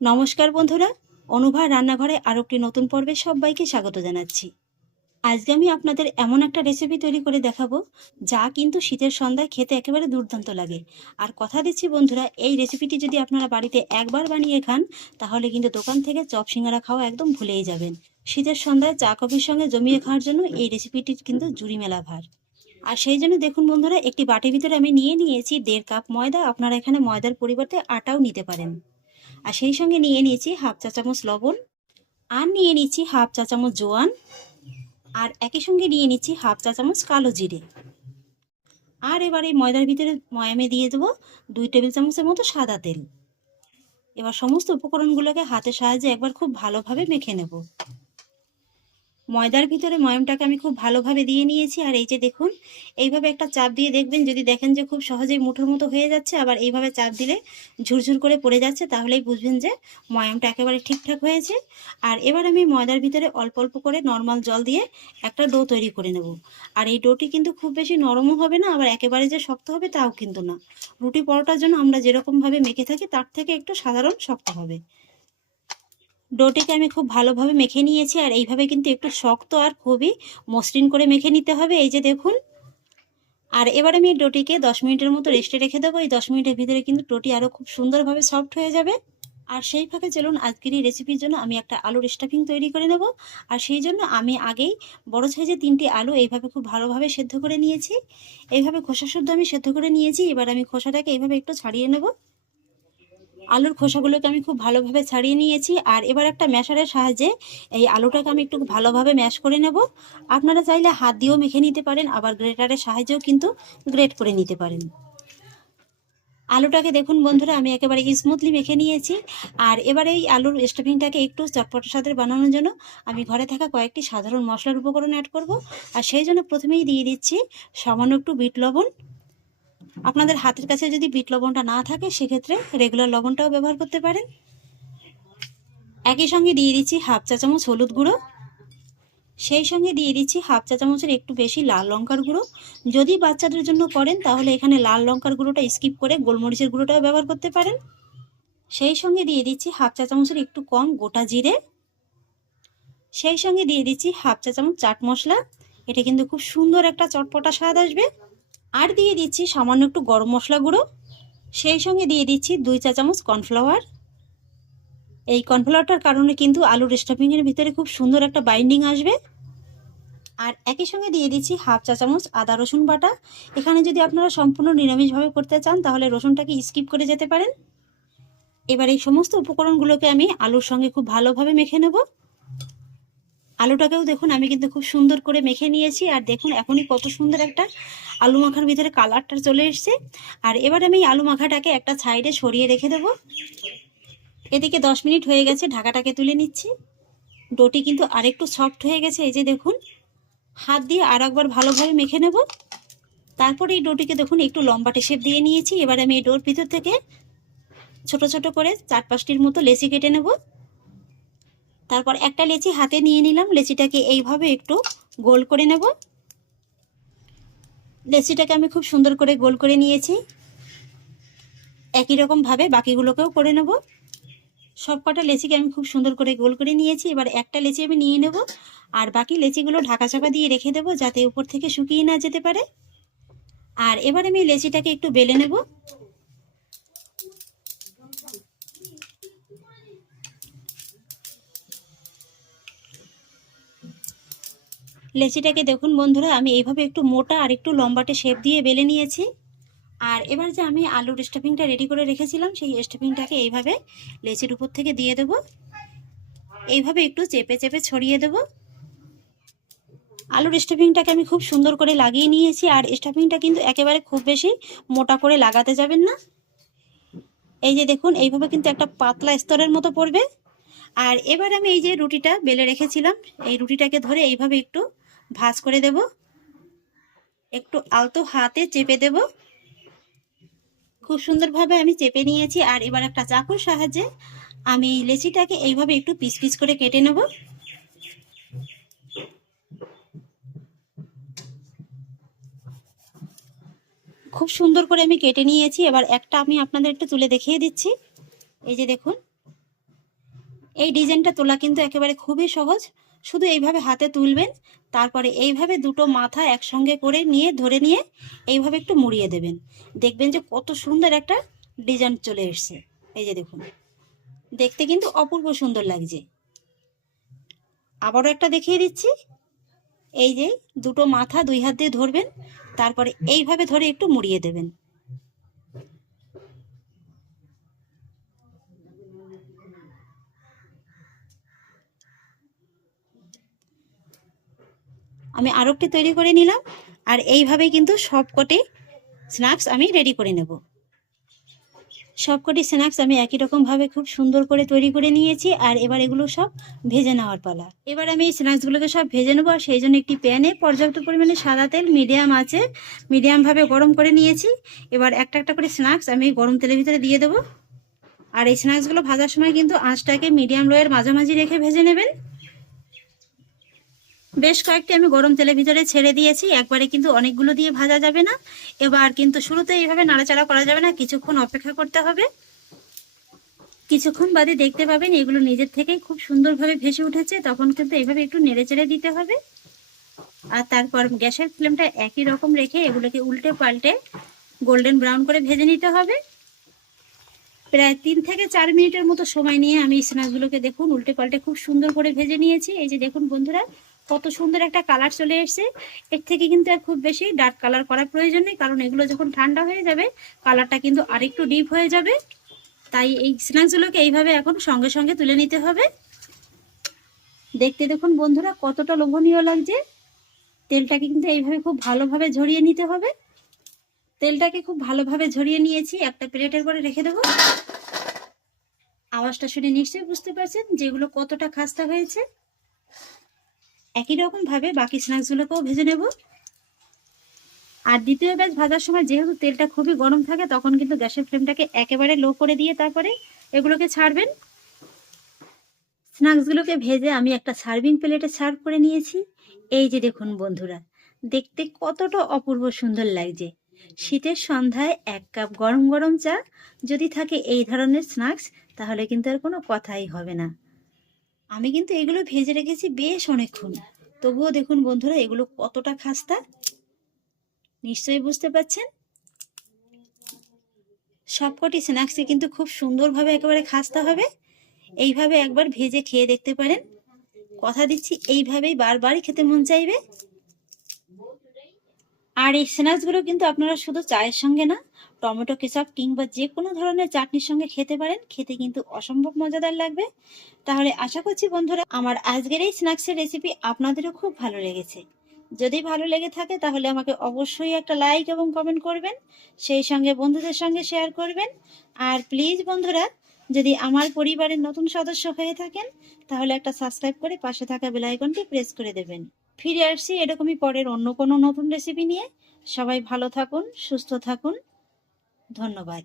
নমস্কার বন্ধুরা, অনুভা রান্নাঘরে আরও একটি নতুন পর্বে সবাইকে স্বাগত জানাচ্ছি। আজকে আমি আপনাদের এমন একটা রেসিপি তৈরি করে দেখাবো, যা কিন্তু শীতের সন্ধ্যায় খেতে একেবারে দুর্দান্ত লাগে। আর কথা দিচ্ছি বন্ধুরা, এই রেসিপিটি যদি আপনারা বাড়িতে একবার বানিয়ে খান, তাহলে কিন্তু দোকান থেকে চপ সিঙ্গারা খাওয়া একদম ভুলেই যাবেন। শীতের সন্ধ্যায় চা কফির সঙ্গে জমিয়ে খাওয়ার জন্য এই রেসিপিটির কিন্তু জুড়ি মেলা ভার। আর সেই জন্য দেখুন বন্ধুরা, একটি বাটির ভিতরে আমি নিয়ে নিয়েছি দেড় কাপ ময়দা। আপনারা এখানে ময়দার পরিবর্তে আটাও নিতে পারেন। আর সেই সঙ্গে নিয়ে নিয়েছি হাফ চা চামচ লবণ, আর নিয়ে নিচ্ছি হাফ চা চামচ জোয়ান, আর একই সঙ্গে নিয়ে নিচ্ছি হাফ চা চামচ কালো জিরে। আর এবার এই ময়দার ভিতরে ময়ামে দিয়ে দেবো দুই টেবিল চামচের মতো সাদা তেল। এবার সমস্ত উপকরণগুলোকে হাতের সাহায্যে একবার খুব ভালোভাবে মেখে নেব। ময়দার ভিতরে ময়ামটাকে আমি খুব ভালোভাবে দিয়ে নিয়েছি। আর এই যে দেখুন, এইভাবে একটা চাপ দিয়ে দেখবেন, যদি দেখেন যে খুব সহজেই মুঠোর মতো হয়ে যাচ্ছে, আবার এইভাবে চাপ দিলে ঝুরঝুর করে পড়ে যাচ্ছে, তাহলেই বুঝবেন যে ময়মটা একেবারে ঠিকঠাক হয়েছে। আর এবার আমি ময়দার ভিতরে অল্প অল্প করে নর্মাল জল দিয়ে একটা ডো তৈরি করে নেব। আর এই ডোটি কিন্তু খুব বেশি নরমও হবে না, আবার একেবারে যে শক্ত হবে তাও কিন্তু না। রুটি পরোটার জন্য আমরা যেরকমভাবে মেখে থাকি, তার থেকে একটু সাধারণ শক্ত হবে। ডোটিকে আমি খুব ভালোভাবে মেখে নিয়েছি, আর এইভাবে কিন্তু একটু শক্ত আর খুবই মসৃণ করে মেখে নিতে হবে। এই যে দেখুন। আর এবার আমি ডোটিকে দশ মিনিটের মতো রেস্টে রেখে দেবো। এই দশ মিনিটের ভিতরে কিন্তু ডোটি আরও খুব সুন্দরভাবে সফট হয়ে যাবে। আর সেই ফাঁকে চলুন, আজকের এই রেসিপির জন্য আমি একটা আলুর স্টাফিং তৈরি করে নেব। আর সেই জন্য আমি আগেই বড় সাইজে তিনটি আলু এইভাবে খুব ভালোভাবে সেদ্ধ করে নিয়েছি। এইভাবে খোসা শুদ্ধ আমি সেদ্ধ করে নিয়েছি। এবার আমি খোসাটাকে এইভাবে একটু ছাড়িয়ে নেব। আলুর খোসাগুলোকে আমি খুব ভালোভাবে ছাড়িয়ে নিয়েছি। আর এবার একটা ম্যাশারের সাহায্যে এই আলুটাকে আমি একটু ভালোভাবে ম্যাশ করে নেব। আপনারা চাইলে হাত দিয়েও মেখে নিতে পারেন, আবার গ্রেটারের সাহায্যেও কিন্তু গ্রেট করে নিতে পারেন। আলুটাকে দেখুন বন্ধুরা, আমি একেবারে স্মুথলি মেখে নিয়েছি। আর এবার এই আলুর স্টাফিংটাকে একটু চটপটের সাথে বানানোর জন্য আমি ঘরে থাকা কয়েকটি সাধারণ মশলার উপকরণ অ্যাড করব। আর সেই জন্য প্রথমেই দিয়ে দিচ্ছি সামান্য একটু বিট লবণ। আপনাদের হাতের কাছে যদি বিট লবণটা না থাকে, সেক্ষেত্রে রেগুলার লবণটাও ব্যবহার করতে পারেন। একই সঙ্গে দিয়ে দিচ্ছি হাফ চা চামচ হলুদ গুঁড়ো। সেই সঙ্গে দিয়ে দিচ্ছি হাফ চা চামচের একটু বেশি লাল লঙ্কার গুঁড়ো। যদি বাচ্চাদের জন্য করেন, তাহলে এখানে লাল লঙ্কার গুঁড়োটা স্কিপ করে গোলমরিচের গুঁড়োটাও ব্যবহার করতে পারেন। সেই সঙ্গে দিয়ে দিচ্ছি হাফ চা চামচের একটু কম গোটা জিরে। সেই সঙ্গে দিয়ে দিচ্ছি হাফ চা চামচ চাট মশলা। এটা কিন্তু খুব সুন্দর একটা চটপটা স্বাদ আসবে। আর দিয়ে দিচ্ছি সামান্য একটু গরম মশলা গুঁড়ো। সেই সঙ্গে দিয়ে দিচ্ছি দুই চা চামচ কর্নফ্লাওয়ার। এই কর্নফ্লাওয়ারটার কারণে কিন্তু আলুর স্টাফিংয়ের ভিতরে খুব সুন্দর একটা বাইন্ডিং আসবে। আর একই সঙ্গে দিয়ে দিচ্ছি হাফ চা চামচ আদা রসুন বাটা। এখানে যদি আপনারা সম্পূর্ণ নিরামিষভাবে করতে চান, তাহলে রসুনটাকে স্কিপ করে যেতে পারেন। এবার এই সমস্ত উপকরণগুলোকে আমি আলুর সঙ্গে খুব ভালোভাবে মেখে নেব। আলুটাকেও দেখুন আমি কিন্তু খুব সুন্দর করে মেখে নিয়েছি। আর দেখুন, এখনই কত সুন্দর একটা আলু মাখার ভিতরে কালারটা চলে এসছে। আর এবার আমি আলু মাখাটাকে একটা সাইডে সরিয়ে রেখে দেব। এদিকে দশ মিনিট হয়ে গেছে, ঢাকাটাকে তুলে নিচ্ছি। ডোটি কিন্তু আরেকটু সফট হয়ে গেছে, এই যে দেখুন। হাত দিয়ে আর একবার ভালোভাবে মেখে নেব। তারপরে এই ডোটিকে দেখুন, একটু লম্বাটে শেপ দিয়ে নিয়েছি। এবার আমি এই ডোর ভিতর থেকে ছোট ছোট করে চার পাঁচটির মতো লেচি কেটে নেব। তারপর একটা লেচি হাতে নিয়ে নিলাম। লেচিটাকে এইভাবে একটু গোল করে নেব। লেচিটাকে আমি খুব সুন্দর করে গোল করে নিয়েছি। একই রকমভাবে বাকিগুলোকেও করে নেব। সব কটা লেচিকে আমি খুব সুন্দর করে গোল করে নিয়েছি। এবার একটা লেচি আমি নিয়ে নেব। আর বাকি লেচিগুলো ঢাকা চাপা দিয়ে রেখে দেবো যাতে উপর থেকে শুকিয়ে না যেতে পারে। আর এবার আমি লেচিটাকে একটু বেলে নেব। লেচিটাকে দেখুন বন্ধুরা, আমি এইভাবে একটু মোটা আর একটু লম্বাটে শেপ দিয়ে বেলে নিয়েছি। আর এবার যে আমি আলুর স্টাফিংটা রেডি করে রেখেছিলাম, সেই স্টাফিংটাকে এইভাবে লেচির উপর থেকে দিয়ে দেব। এইভাবে একটু চেপে চেপে ছড়িয়ে দেব। আলুর স্টাফিংটাকে আমি খুব সুন্দর করে লাগিয়ে নিয়েছি, আর স্টাফিংটা কিন্তু একেবারে খুব বেশি মোটা করে লাগাতে যাবেন না। এই যে দেখুন, এইভাবে কিন্তু একটা পাতলা স্তরের মতো পড়বে। আর এবার আমি এই যে রুটিটা বেলে রেখেছিলাম, এই রুটিটাকে ধরে এইভাবে একটু ভাজ করে দেব। একটু আলতো হাতে চেপে দেব। খুব সুন্দরভাবে আমি চেপে নিয়েছি। আর এবার একটা চাকুর সাহায্যে আমি লেচিটাকে এইভাবে একটু পিস পিস করে কেটে নেব। খুব সুন্দর করে আমি কেটে নিয়েছি। এবার একটা আমি আপনাদের একটু তুলে দেখিয়ে দিচ্ছি। এই যে দেখুন এই ডিজাইনটা তোলা কিন্তু একেবারে খুবই সহজ। শুধু এইভাবে হাতে তুলবেন, তারপরে এইভাবে দুটো মাথা একসঙ্গে করে নিয়ে, ধরে নিয়ে এইভাবে একটু মুড়িয়ে দেবেন। দেখবেন যে কত সুন্দর একটা ডিজাইন চলে এসছে। এই যে দেখুন, দেখতে কিন্তু অপূর্ব সুন্দর লাগছে। আবারও একটা দেখিয়ে দিচ্ছি। এই যে দুটো মাথা দুই হাত দিয়ে ধরবেন, তারপরে এইভাবে ধরে একটু মুড়িয়ে দেবেন। আমি আরও একটি তৈরি করে নিলাম, আর এইভাবেই কিন্তু সবকটি স্ন্যাক্স আমি রেডি করে নেব। সবকটি স্ন্যাক্স আমি একই রকমভাবে খুব সুন্দর করে তৈরি করে নিয়েছি, আর এবার এগুলো সব ভেজে নেওয়ার পালা। এবার আমি এই স্ন্যাক্সগুলোকে সব ভেজে নেব, আর সেই জন্য একটি প্যানে পর্যাপ্ত পরিমাণে সাদা তেল মিডিয়াম আছে মিডিয়ামভাবে গরম করে নিয়েছি। এবার একটা একটা করে স্ন্যাক্স আমি গরম তেলের ভিতরে দিয়ে দেবো। আর এই স্ন্যাক্সগুলো ভাজার সময় কিন্তু আঁচটাকে মিডিয়াম লোয়ের মাঝামাঝি রেখে ভেজে নেবেন। বেশ কয়েকটি আমি গরম তেলের ভিতরে ছেড়ে দিয়েছি। একবারে কিন্তু অনেকগুলো দিয়ে ভাজা যাবে না। এবার কিন্তু শুরুতে এইভাবে নাড়াচাড়া করা যাবে না। কিছুক্ষণ অপেক্ষা করতে হবে। কিছুক্ষণ বাদে দেখতে পাবেন এগুলো নিজের থেকেই খুব সুন্দরভাবে ভেসে উঠেছে। তখন কিন্তু এইভাবে একটু নেড়ে চেড়ে দিতে হবে। আর তারপর গ্যাসের ফ্লেমটা একই রকম রেখে এগুলোকে উল্টে পাল্টে গোল্ডেন ব্রাউন করে ভেজে নিতে হবে। প্রায় তিন থেকে চার মিনিটের মতো সময় নিয়ে আমি স্ন্যাক্সগুলোকে দেখুন উল্টে পাল্টে খুব সুন্দর করে ভেজে নিয়েছি। এই যে দেখুন বন্ধুরা কত সুন্দর একটা কালার চলে এসছে। এর থেকে কিন্তু আর খুব বেশি ডার্ক কালার করার প্রয়োজন নেই, কারণ এগুলো যখন ঠান্ডা হয়ে যাবে কালারটা কিন্তু আরেকটু ডিপ হয়ে যাবে। তাই এই স্ন্যাক্সগুলোকে এইভাবে এখন সঙ্গে সঙ্গে তুলে নিতে হবে। দেখতে দেখুন বন্ধুরা, কতটা লোভনীয় লাগছে। তেলটাকে কিন্তু এইভাবে খুব ভালোভাবে ঝরিয়ে নিতে হবে। তেলটাকে খুব ভালোভাবে ঝরিয়ে নিয়েছি, একটা প্লেটের পরে রেখে দেবো। আওয়াজটা শুনে নিশ্চয়ই বুঝতে পারছেন যেগুলো কতটা খাস্তা হয়েছে। একই রকম ভাবে বাকি স্ন্যাক্সগুলোকেও ভেজে নেব। আর দ্বিতীয় ব্যাচ ভাজার সময় যেহেতু তেলটা খুবই গরম থাকে, তখন কিন্তু গ্যাসের ফ্লেমটাকে একেবারে লো করে দিয়ে তারপরে এগুলোকে ছাড়বেন। স্ন্যাক্সগুলোকে ভেজে আমি একটা সার্ভিং প্লেটে সার্ভ করে নিয়েছি। এই যে দেখুন বন্ধুরা, দেখতে কতটা অপূর্ব সুন্দর লাগছে। শীতের সন্ধ্যায় এক কাপ গরম গরম চা যদি থাকে এই ধরনের স্ন্যাক্স, তাহলে কিন্তু আর কোনো কথাই হবে না। আমি কিন্তু এগুলো ভেজে রেখেছি বেশ অনেকক্ষণ। তবুও দেখুন বন্ধুরা, এগুলো কতটা খাস্তা? নিশ্চয়ই বুঝতে পারছেন? সবকটি স্ন্যাক্সে কিন্তু খুব সুন্দরভাবে একেবারে খাস্তা হবে। এইভাবে একবার ভেজে খেয়ে দেখতে পারেন। কথা দিচ্ছি, এইভাবেই বারবারই খেতে মন চাইবে। আর এই স্ন্যাক্সগুলো কিন্তু আপনারা শুধু চায়ের সঙ্গে না, টমেটো, কেচাপ কিংবা যে কোনো ধরনের চাটনির সঙ্গে খেতে পারেন। খেতে কিন্তু অসম্ভব মজাদার লাগবে। তাহলে আশা করছি বন্ধুরা, আমার আজকের এই স্ন্যাক্সের রেসিপি আপনাদেরও খুব ভালো লেগেছে। যদি ভালো লেগে থাকে তাহলে আমাকে অবশ্যই একটা লাইক এবং কমেন্ট করবেন, সেই সঙ্গে বন্ধুদের সঙ্গে শেয়ার করবেন। আর প্লিজ বন্ধুরা, যদি আমার পরিবারের নতুন সদস্য হয়ে থাকেন, তাহলে একটা সাবস্ক্রাইব করে পাশে থাকা বেল আইকনটি প্রেস করে দেবেন। ফিরে আসছি এরকমই পরের অন্য কোনো নতুন রেসিপি নিয়ে। সবাই ভালো থাকুন, সুস্থ থাকুন। ধন্যবাদ।